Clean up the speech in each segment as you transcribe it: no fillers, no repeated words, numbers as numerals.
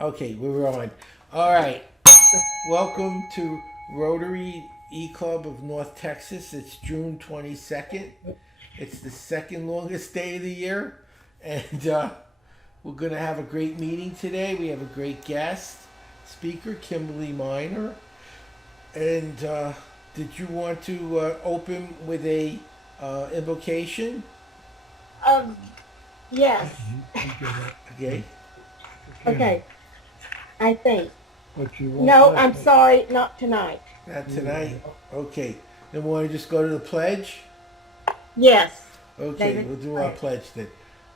Okay, we're on. All right. Welcome to Rotary E Club of North Texas. It's June 22nd. It's the second longest day of the year. And we're going to have a great meeting today. We have a great guest speaker, Kimberly Miner. And did you want to open with a invocation? Um, yes. Okay. Okay, I think. What you want? No, I'm sorry, not tonight. Not tonight? Okay. Then we want to just go to the pledge? Yes, Okay, David. we'll do Go our ahead. pledge then.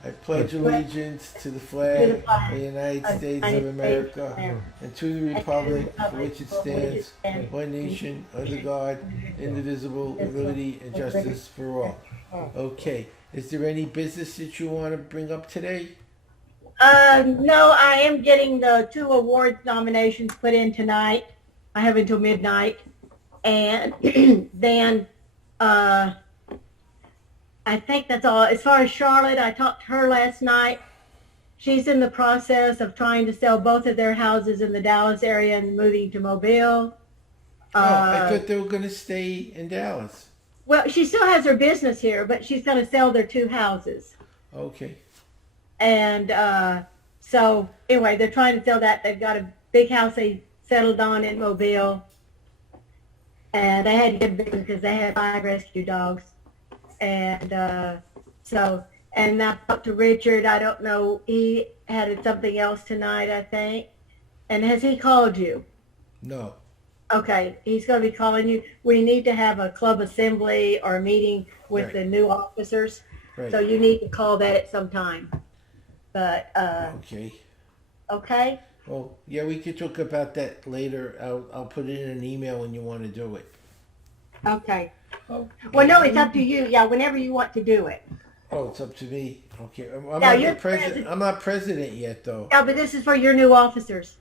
I pledge Pledge allegiance to the to the flag of the flag United of the States of United States of America America and to the and to the republic for republic which it for which it stands, stands, one nation, under God, indivisible, with indivisible, liberty and with liberty justice for all. and justice. Okay, is there any business that you want to bring up today? No, I am getting the two awards nominations put in tonight. I have until midnight. And then uh, I think that's all. As far as Charlotte, I talked to her last night. She's in the process of trying to sell both of their houses in the Dallas area and moving to Mobile. Oh, I Uh, thought they were going to stay in Dallas. well, she still has her business here, but she's going to sell their two houses. Okay, And so anyway, they're trying to sell that. They've got a big house they settled on in Mobile. And they had to get bigger because they had 5 rescue dogs. And so, and I talked to Richard. I don't know. He had something else tonight, I think. And has he called you? no, Okay, he's going to be calling you. We need to have a club assembly or a meeting with Right. the new officers. right, So you need to call that at some time. But, okay. okay? Well, yeah, we could talk about that later. I'll put it in an email when you want to do it. Okay. Well, no, it's up to you. Yeah, whenever you want to do it. Oh, it's up to me. Okay, I'm Yeah, not you're the the president. president. I'm not president yet, though. Yeah, but this is for your new officers.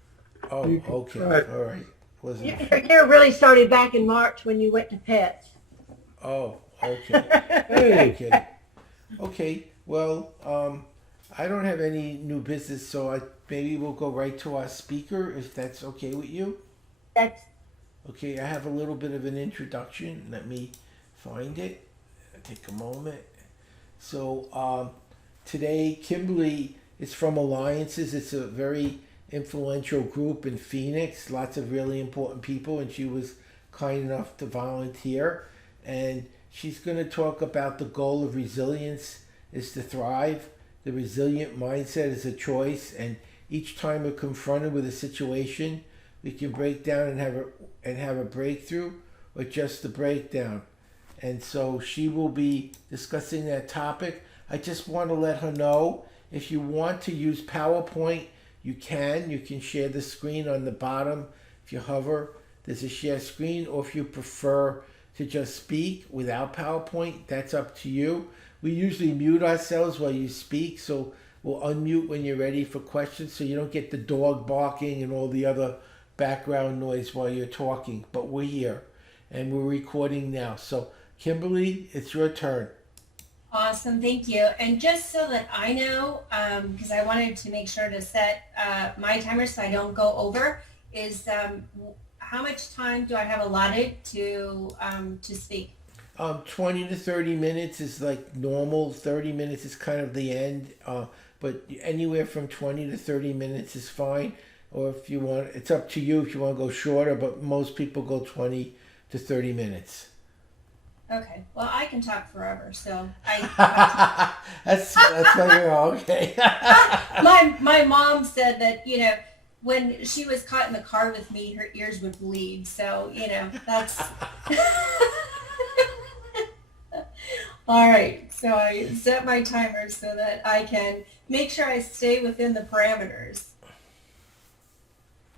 Oh, You can okay, try. all right. Wasn't. Your really started back in March when you went to Pets. Oh, okay. Hey, Okay. Okay. Well, I don't have any new business, so maybe we'll go right to our speaker if that's okay with you. That's Okay, I have a little bit of an introduction. Let me find it. Take a moment. So today, Kimberly is from Alliances. It's a very influential group in Phoenix. Lots of really important people, and she was kind enough to volunteer. And she's going to talk about the goal of resilience is to thrive. The resilient mindset is a choice, and each time we're confronted with a situation, we can break down and have a breakthrough or just a breakdown. And so she will be discussing that topic. I just want to let her know if you want to use PowerPoint, you can. You can share the screen on the bottom. If you hover, there's a share screen, or if you prefer to just speak without PowerPoint, that's up to you. We usually mute ourselves while you speak, so we'll unmute when you're ready for questions so you don't get the dog barking and all the other background noise while you're talking. But we're here and we're recording now. So Kimberly, it's your turn. Awesome, thank you. And just so that I know, because I wanted to make sure to set my timer so I don't go over, is how much time do I have allotted to speak? 20 to 30 minutes is like normal. 30 minutes is kind of the end. But anywhere from 20 to 30 minutes is fine. Or if you want, it's up to you if you want to go shorter, but most people go 20 to 30 minutes. Okay, well, I can talk forever, so I. That's how you're okay. My mom said that, when she was caught in the car with me, her ears would bleed. So, that's. All right. So I set my timer so that I can make sure I stay within the parameters.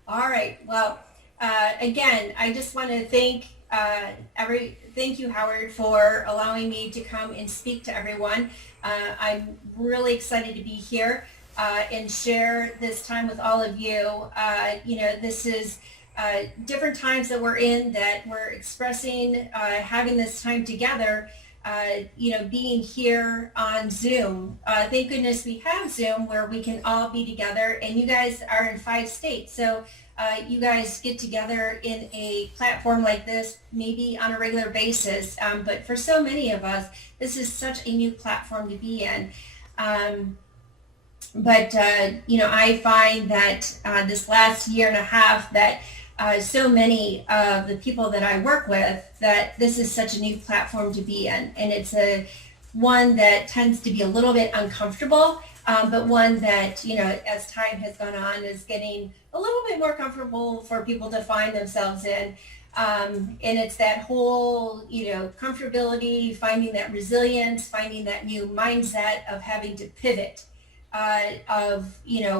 All right. Well, again, I just want to thank you, Howard, for allowing me to come and speak to everyone. I'm really excited to be here and share this time with all of you. This is different times that we're in that we're expressing, having this time together. being here on Zoom. Thank goodness we have Zoom where we can all be together, and you guys are in 5 states. So you guys get together in a platform like this, maybe on a regular basis. But for so many of us, this is such a new platform to be in. I find that this last year and a half that so many of the people that I work with, that this is such a new platform to be in. And it's one that tends to be a little bit uncomfortable, but one that, as time has gone on, is getting a little bit more comfortable for people to find themselves in. And it's that whole, comfortability, finding that resilience, finding that new mindset of having to pivot,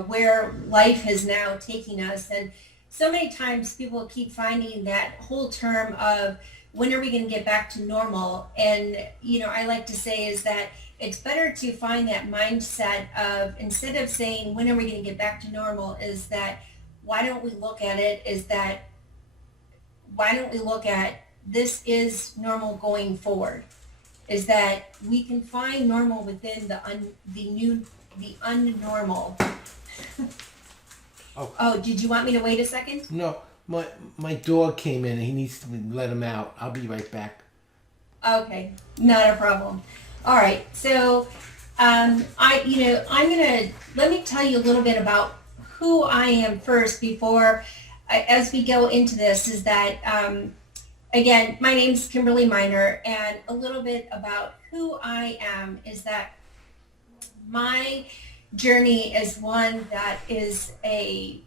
where life is now taking us. And so many times people keep finding that whole term of when are we going to get back to normal? And, I like to say is that it's better to find that mindset of, instead of saying, when are we going to get back to normal, is that, why don't we look at this is normal going forward? Is that we can find normal within the unnormal. Oh, did you want me to wait a second? No, my dog came in and he needs to let him out. I'll be right back. Okay, not a problem. All right, so let me tell you a little bit about who I am first before, as we go into this, is that, again, my name's Kimberly Miner, and a little bit about who I am is that my journey is one that is a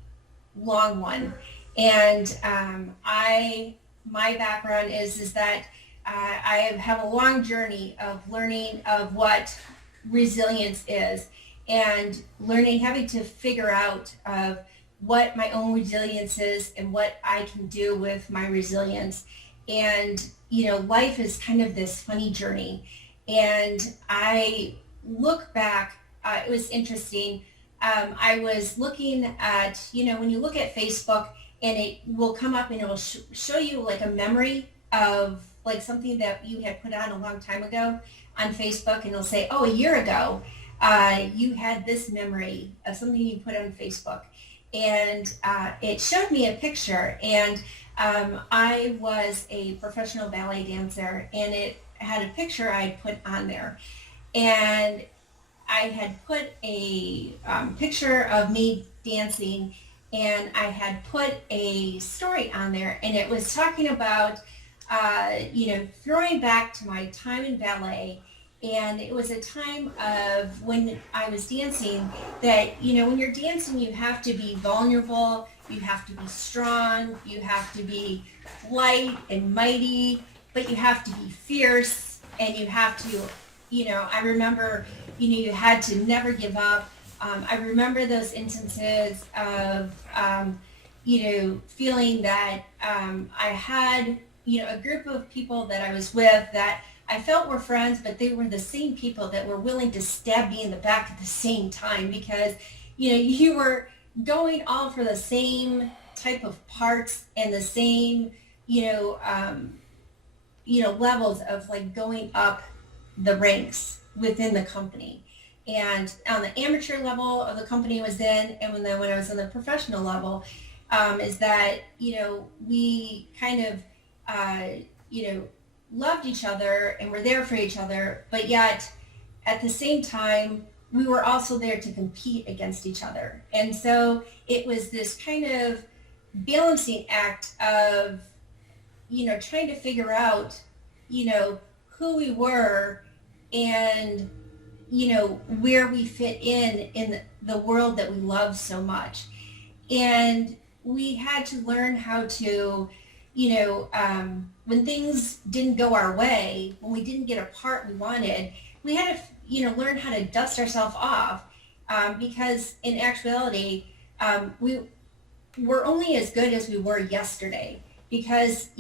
long one. And my background is that I have a long journey of learning of what resilience is, and having to figure out of what my own resilience is and what I can do with my resilience. And, life is kind of this funny journey. And I look back, it was interesting. I was looking at, when you look at Facebook, and it will come up and it will show you like a memory of like something that you had put on a long time ago on Facebook, and it'll say, oh, a year ago, you had this memory of something you put on Facebook. And it showed me a picture, and I was a professional ballet dancer, and it had a picture I had put on there. And I had put a picture of me dancing, and I had put a story on there, and it was talking about, throwing back to my time in ballet. And it was a time of when I was dancing that, when you're dancing, you have to be vulnerable, you have to be strong, you have to be light and mighty, but you have to be fierce, and you have to, I remember, you had to never give up. I remember those instances of, feeling that I had, a group of people that I was with that I felt were friends, but they were the same people that were willing to stab me in the back at the same time, because, you were going all for the same type of parts and the same, levels of like going up the ranks within the company. And on the amateur level of the company I was in, and when I was on the professional level, is that, we kind of, loved each other and were there for each other, but yet at the same time, we were also there to compete against each other. And so it was this kind of balancing act of, trying to figure out, who we were and, where we fit in the world that we love so much. And we had to learn how to, when things didn't go our way, when we didn't get a part we wanted, we had to, learn how to dust ourselves off, because in actuality, we were only as good as we were yesterday. Because,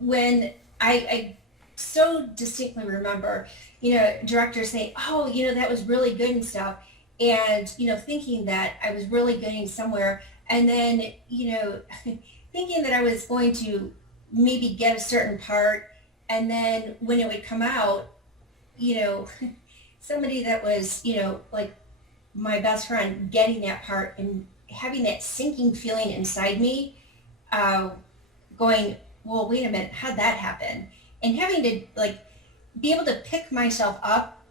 when I so distinctly remember, directors say, oh, that was really good and stuff. And, thinking that I was really getting somewhere, and then, thinking that I was going to maybe get a certain part, and then when it would come out, somebody that was, like my best friend getting that part and having that sinking feeling inside me, going, well, wait a minute, how'd that happen? And having to like be able to pick myself up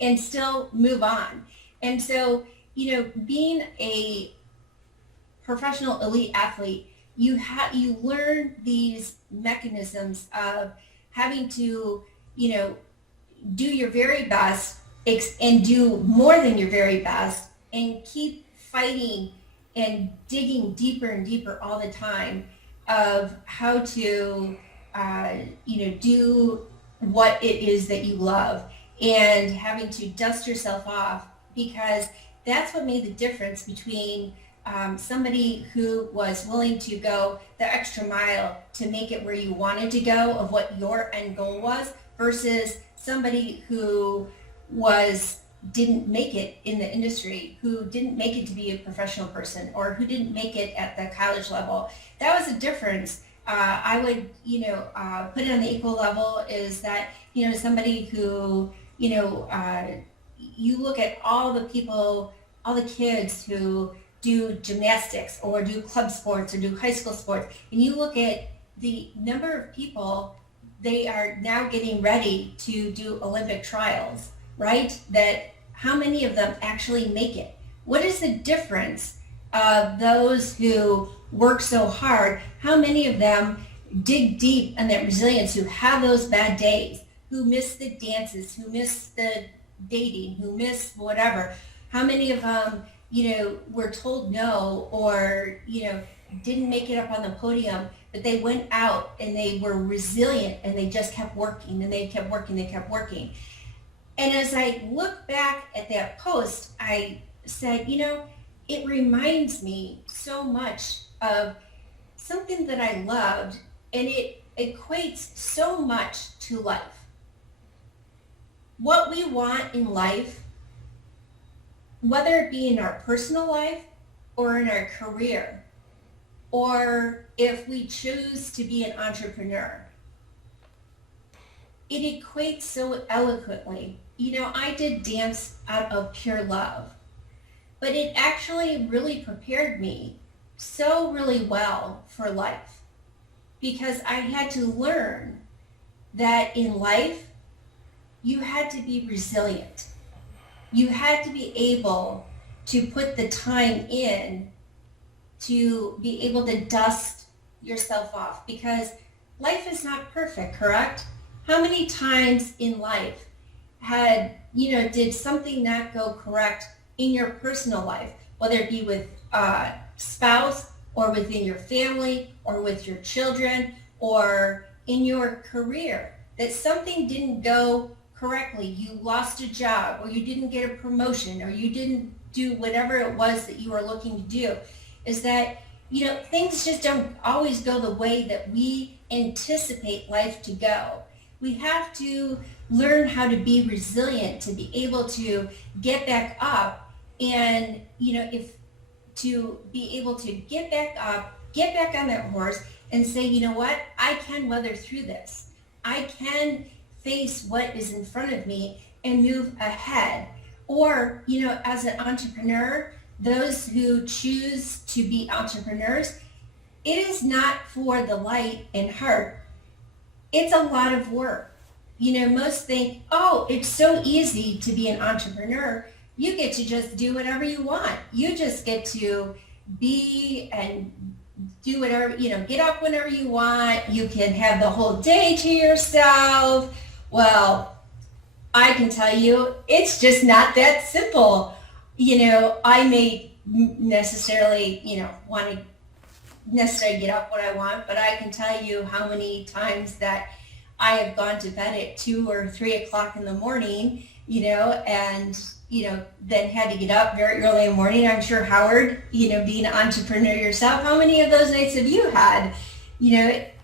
and still move on. And so, being a professional elite athlete, you learn these mechanisms of having to, do your very best and do more than your very best and keep fighting and digging deeper and deeper all the time of how to, do what it is that you love and having to dust yourself off, because that's what made the difference between somebody who was willing to go the extra mile to make it where you wanted to go of what your end goal was versus somebody who didn't make it in the industry, who didn't make it to be a professional person, or who didn't make it at the college level. That was a difference. I would, put it on the equal level is that, somebody who, you look at all the people, all the kids who do gymnastics or do club sports or do high school sports, and you look at the number of people they are now getting ready to do Olympic trials, right? That how many of them actually make it? What is the difference of those who work so hard? How many of them dig deep in that resilience, who have those bad days, who miss the dances, who miss the dating, who miss whatever? How many of them, were told no or, didn't make it up on the podium, but they went out and they were resilient and they just kept working and they kept working, they kept working. And as I look back at that post, I said, it reminds me so much of something that I loved, and it equates so much to life. What we want in life, whether it be in our personal life or in our career, or if we choose to be an entrepreneur, it equates so eloquently. I did dance out of pure love, but it actually really prepared me so really well for life, because I had to learn that in life, you had to be resilient. You had to be able to put the time in to be able to dust yourself off, because life is not perfect, correct? How many times in life did something not go correct in your personal life, whether it be with a spouse or within your family or with your children or in your career, that something didn't go correctly? You lost a job, or you didn't get a promotion, or you didn't do whatever it was that you were looking to do. Is that, things just don't always go the way that we anticipate life to go. We have to learn how to be resilient, to be able to get back up and, to be able to get back up, get back on that horse and say, you know what, I can weather through this. I can face what is in front of me and move ahead. Or, as an entrepreneur, those who choose to be entrepreneurs, it is not for the light and heart. It's a lot of work. Most think, oh, it's so easy to be an entrepreneur. You get to just do whatever you want. You just get to be and do whatever, get up whenever you want. You can have the whole day to yourself. Well, I can tell you, it's just not that simple. I may necessarily, want to necessarily get up when I want, but I can tell you how many times that I have gone to bed at 2 or 3 o'clock in the morning, and, then had to get up very early in the morning. I'm sure, Howard, being an entrepreneur yourself, how many of those nights have you had?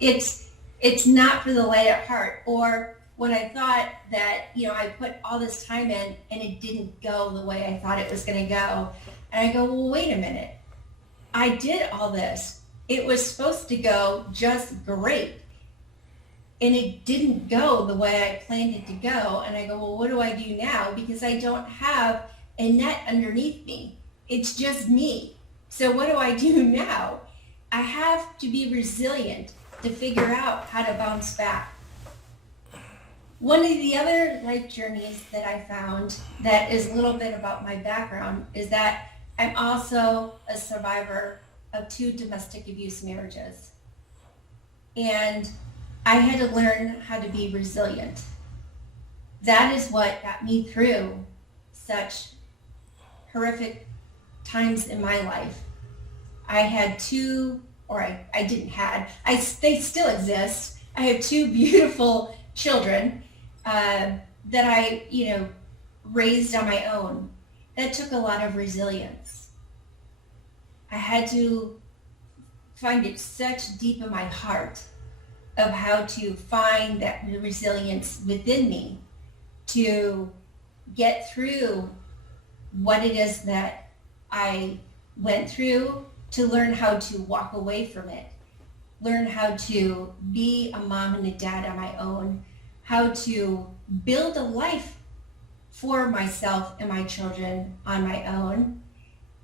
It's not for the light at heart. Or when I thought that, I put all this time in and it didn't go the way I thought it was going to go. And I go, well, wait a minute. I did all this. It was supposed to go just great. and it didn't go the way I planned it to go. And I go, well, what do I do now? Because I don't have a net underneath me. It's just me. So what do I do now? I have to be resilient to figure out how to bounce back. One of the other life journeys that I found that is a little bit about my background is that I'm also a survivor of 2 domestic abuse marriages. And I had to learn how to be resilient. That is what got me through such horrific times in my life. I had 2, or I didn't had, they still exist. I have 2 beautiful children that I, raised on my own. That took a lot of resilience. I had to find it such deep in my heart of how to find that resilience within me to get through what it is that I went through, to learn how to walk away from it, learn how to be a mom and a dad on my own, how to build a life for myself and my children on my own,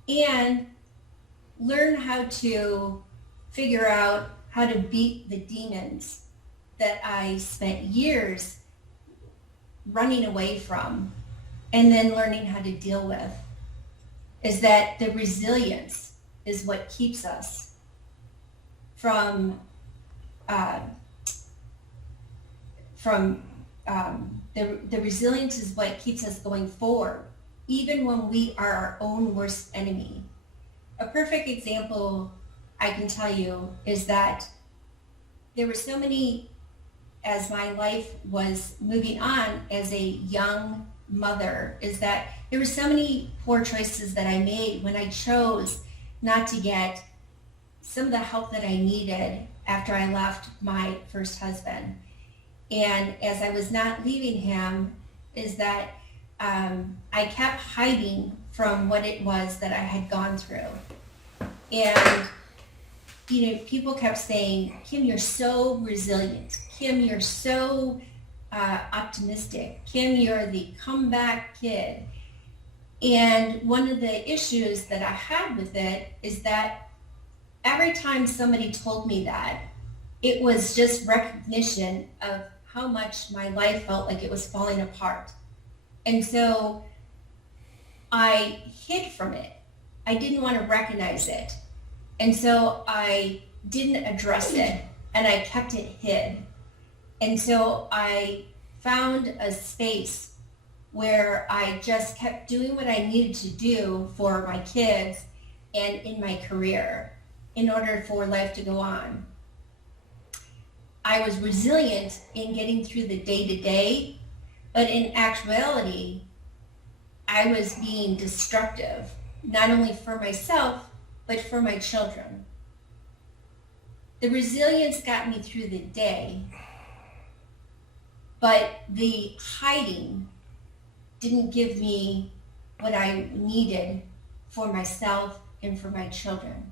and learn how to figure out how to beat the demons that I spent years running away from, and then learning how to deal with. Is that the resilience is what keeps us from the resilience is what keeps us going forward, even when we are our own worst enemy. A perfect example I can tell you is that there were so many, as my life was moving on as a young mother, is that there were so many poor choices that I made when I chose not to get some of the help that I needed after I left my first husband. And as I was not leaving him, is that I kept hiding from what it was that I had gone through. And, people kept saying, Kim, you're so resilient. Kim, you're so optimistic. Kim, you're the comeback kid. And one of the issues that I had with it is that every time somebody told me that, it was just recognition of how much my life felt like it was falling apart. And so I hid from it. I didn't want to recognize it. And so I didn't address it, and I kept it hid. And so I found a space where I just kept doing what I needed to do for my kids and in my career in order for life to go on. I was resilient in getting through the day-to-day, but in actuality, I was being destructive, not only for myself, but for my children. The resilience got me through the day, but the hiding didn't give me what I needed for myself and for my children.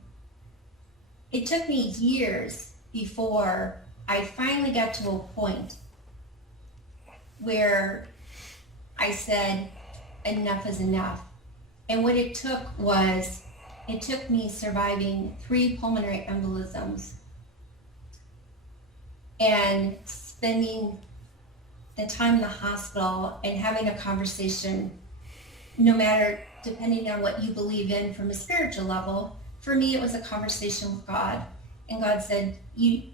It took me years before I finally got to a point where I said, enough is enough. And what it took was, it took me surviving 3 pulmonary embolisms and spending the time in the hospital and having a conversation, no matter, depending on what you believe in from a spiritual level. For me, it was a conversation with God. And God said, I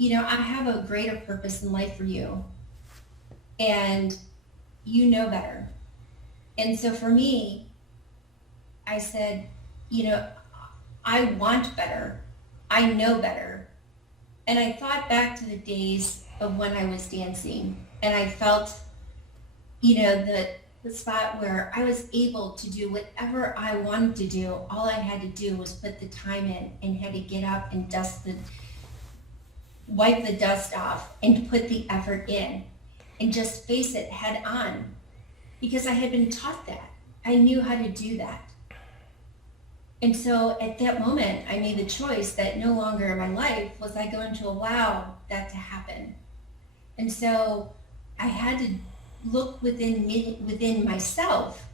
have a greater purpose in life for you. And you know better. And so for me, I said, I want better. I know better. And I thought back to the days of when I was dancing, and I felt, the spot where I was able to do whatever I wanted to do. All I had to do was put the time in, and had to get up and wipe the dust off and put the effort in and just face it head on, because I had been taught that. I knew how to do that. And so at that moment, I made the choice that no longer in my life was I going to allow that to happen. And so I had to look within me, within myself.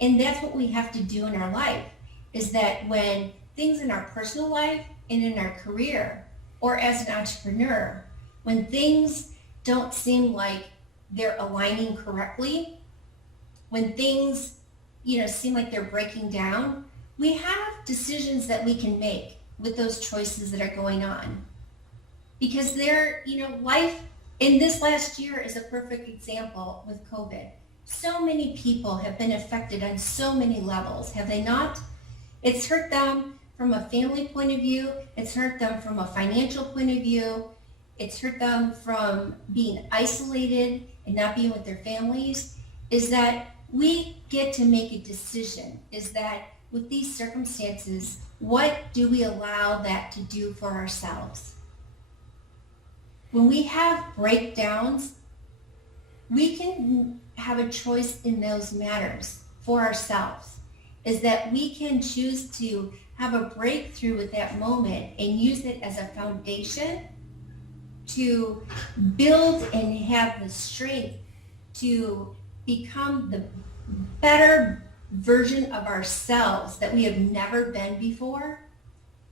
And that's what we have to do in our life, is that when things in our personal life and in our career or as an entrepreneur, when things don't seem like they're aligning correctly, when things, seem like they're breaking down, we have decisions that we can make with those choices that are going on. Because life in this last year is a perfect example with COVID. So many people have been affected on so many levels, have they not? It's hurt them from a family point of view. It's hurt them from a financial point of view. It's hurt them from being isolated and not being with their families. Is that we get to make a decision, is that with these circumstances, what do we allow that to do for ourselves? When we have breakdowns, we can have a choice in those matters for ourselves, is that we can choose to have a breakthrough with that moment and use it as a foundation to build and have the strength to become the better version of ourselves that we have never been before,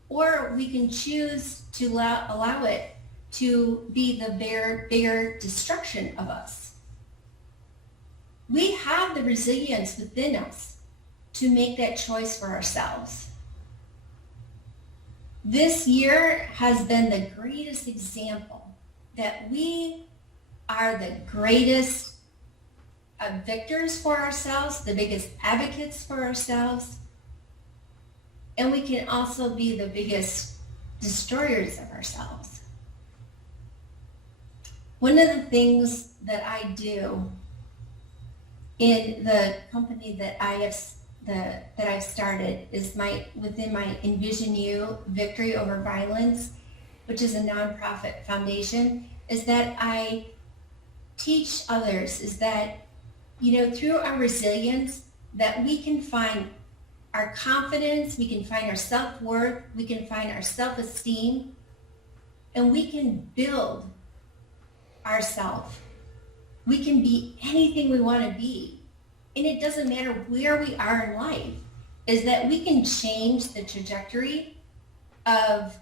or we can choose to allow it to be the bigger destruction of us. We have the resilience within us to make that choice for ourselves. This year has been the greatest example that we are the greatest victors for ourselves, the biggest advocates for ourselves, and we can also be the biggest destroyers of ourselves. One of the things that I do in the company that I've started is within my Envision You Victory Over Violence, which is a nonprofit foundation, is that I teach others, is that through our resilience, that we can find our confidence, we can find our self-worth, we can find our self-esteem, and we can build ourselves. We can be anything we want to be. And it doesn't matter where we are in life, is that we can change the trajectory of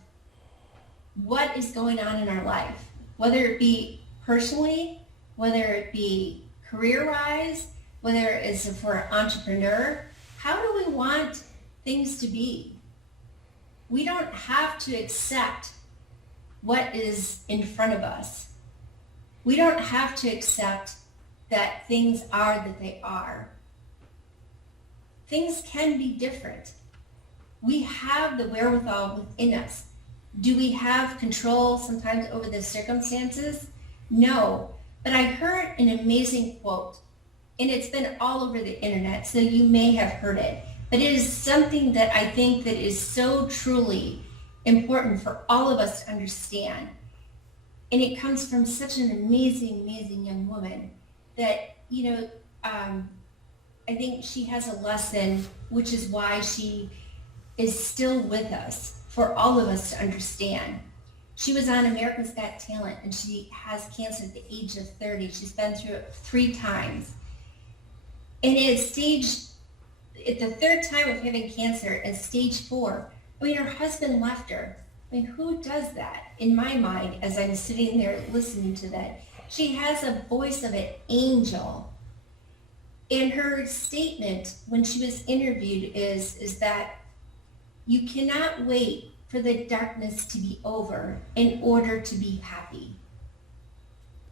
what is going on in our life, whether it be personally, whether it be career-wise, whether it's for an entrepreneur. How do we want things to be? We don't have to accept what is in front of us. We don't have to accept that things are that they are. Things can be different. We have the wherewithal within us. Do we have control sometimes over the circumstances? No. But I heard an amazing quote, and it's been all over the internet, so you may have heard it. But it is something that I think that is so truly important for all of us to understand. And it comes from such an amazing, amazing young woman that, I think she has a lesson, which is why she is still with us, for all of us to understand. She was on America's Got Talent, and she has cancer at the age of 30. She's been through it 3 times. And at the third time of having cancer, at stage 4, her husband left her. Who does that? In my mind, as I'm sitting there listening to that, she has a voice of an angel. And her statement when she was interviewed is that you cannot wait for the darkness to be over in order to be happy.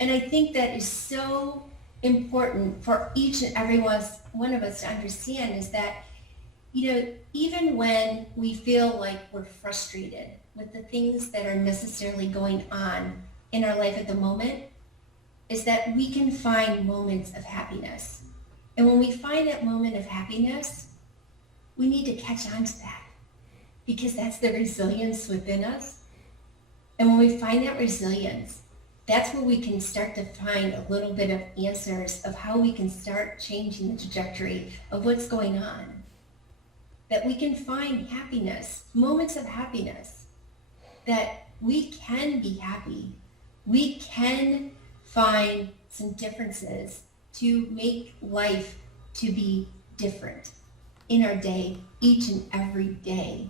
And I think that is so important for each and every one of us to understand, is that, even when we feel like we're frustrated with the things that are necessarily going on in our life at the moment, is that we can find moments of happiness. And when we find that moment of happiness, we need to catch on to that, because that's the resilience within us. And when we find that resilience, that's where we can start to find a little bit of answers of how we can start changing the trajectory of what's going on. That we can find happiness, moments of happiness, that we can be happy. We can find some differences to make life to be different in our day, each and every day.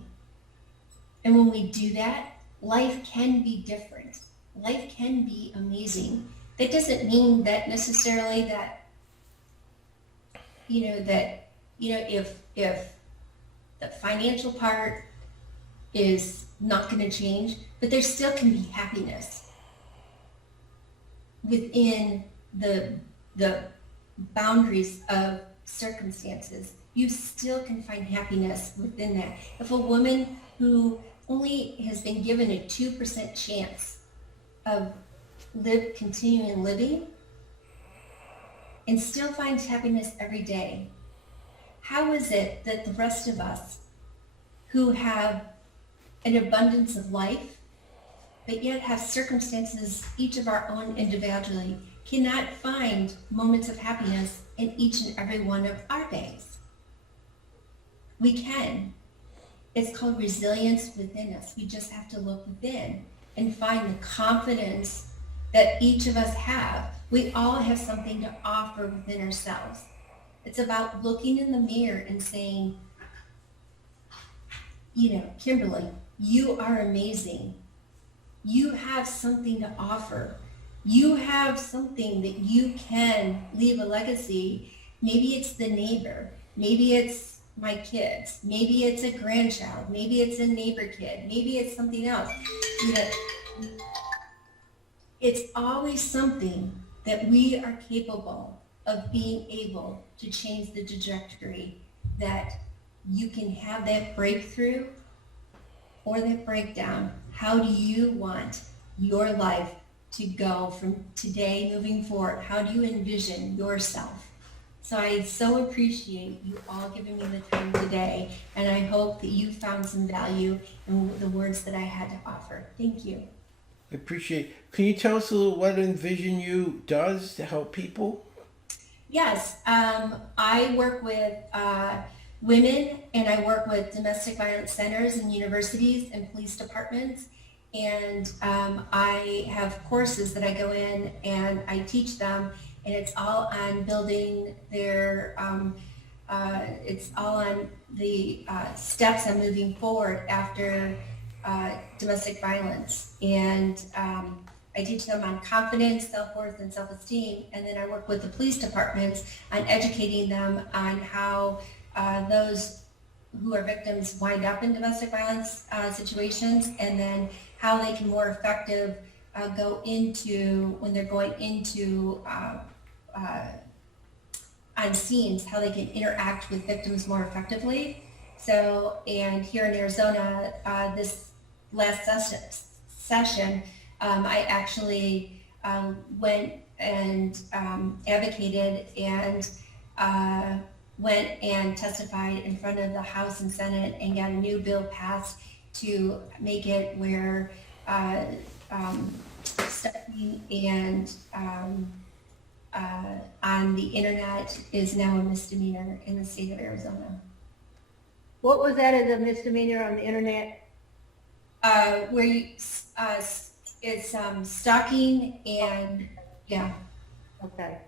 And when we do that, life can be different. Life can be amazing. That doesn't mean that necessarily that, if the financial part is not going to change, but there still can be happiness within the boundaries of circumstances. You still can find happiness within that. If a woman who only has been given a 2% chance of continuing living and still finds happiness every day, how is it that the rest of us who have an abundance of life, but yet have circumstances each of our own individually, cannot find moments of happiness in each and every one of our days? We can. It's called resilience within us. We just have to look within and find the confidence that each of us have. We all have something to offer within ourselves. It's about looking in the mirror and saying, Kimberly, you are amazing. You have something to offer. You have something that you can leave a legacy. Maybe it's the neighbor. Maybe it's my kids. Maybe it's a grandchild. Maybe it's a neighbor kid. Maybe it's something else. It's always something that we are capable of being able to change the trajectory, that you can have that breakthrough or that breakdown. How do you want your life to go from today moving forward? How do you envision yourself? So I so appreciate you all giving me the time today, and I hope that you found some value in the words that I had to offer. Thank you. I appreciate. Can you tell us a little what Envision You does to help people? Yes, I work with women, and I work with domestic violence centers and universities and police departments. And I have courses that I go in and I teach them, and it's all on building their, it's all on the steps on moving forward after domestic violence. And I teach them on confidence, self-worth, and self-esteem. And then I work with the police departments on educating them on how those who are victims wind up in domestic violence situations, and then how they can more effective go into, when they're going into on scenes, how they can interact with victims more effectively. So, and here in Arizona, this last session, I actually went and advocated and went and testified in front of the House and Senate and got a new bill passed to make it where stalking and on the internet is now a misdemeanor in the state of Arizona. What was that as a misdemeanor on the internet? Where you, it's stalking and, yeah. Okay.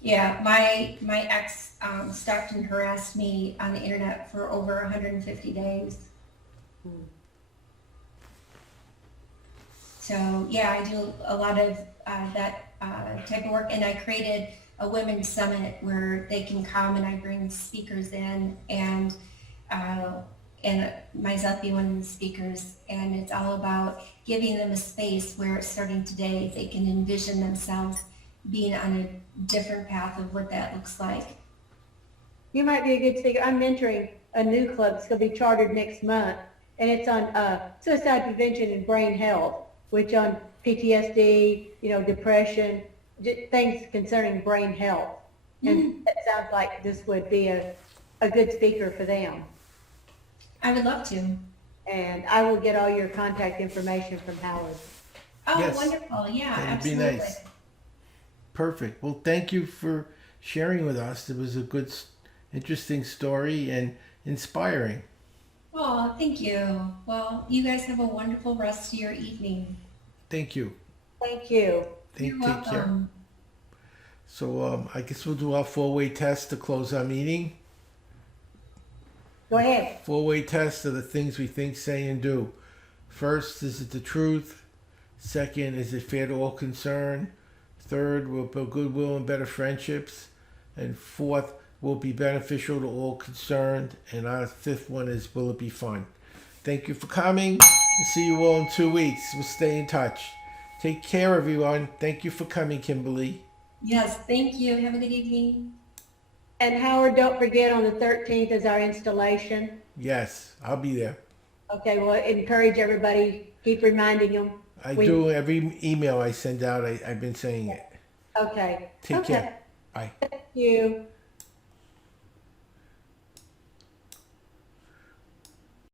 Yeah, my ex stalked and harassed me on the internet for over 150 days. So yeah, I do a lot of that type of work, and I created a women's summit where they can come and I bring speakers in, and myself be one of the speakers, and it's all about giving them a space where starting today they can envision themselves being on a different path of what that looks like. You might be a good speaker. I'm mentoring a new club. It's going to be chartered next month, and it's on suicide prevention and brain health, which on PTSD, depression, things concerning brain health. And it sounds like this would be a good speaker for them. I would love to. And I will get all your contact information from Howard. Oh, Yes. Wonderful. Yeah, That'd absolutely. be nice. Perfect. Well, thank you for sharing with us. It was a good, interesting story and inspiring. Oh, thank you. Well, you guys have a wonderful rest of your evening. Thank you. Thank you. Take care. So I guess we'll do our four-way test to close our meeting. Go ahead. Four-way test of the things we think, say, and do. First, is it the truth? Second, is it fair to all concerned? Third, will build goodwill and better friendships. And fourth, will be beneficial to all concerned. And our fifth one is, will it be fun? Thank you for coming. See you all in 2 weeks. We'll stay in touch. Take care, everyone. Thank you for coming, Kimberly. Yes, thank you. Have a good evening. And Howard, don't forget on the 13th is our installation. Yes, I'll be there. Okay, well, encourage everybody, keep reminding them. I do every email I send out. I've been saying it. Okay. Take Okay. care. Bye. Thank you.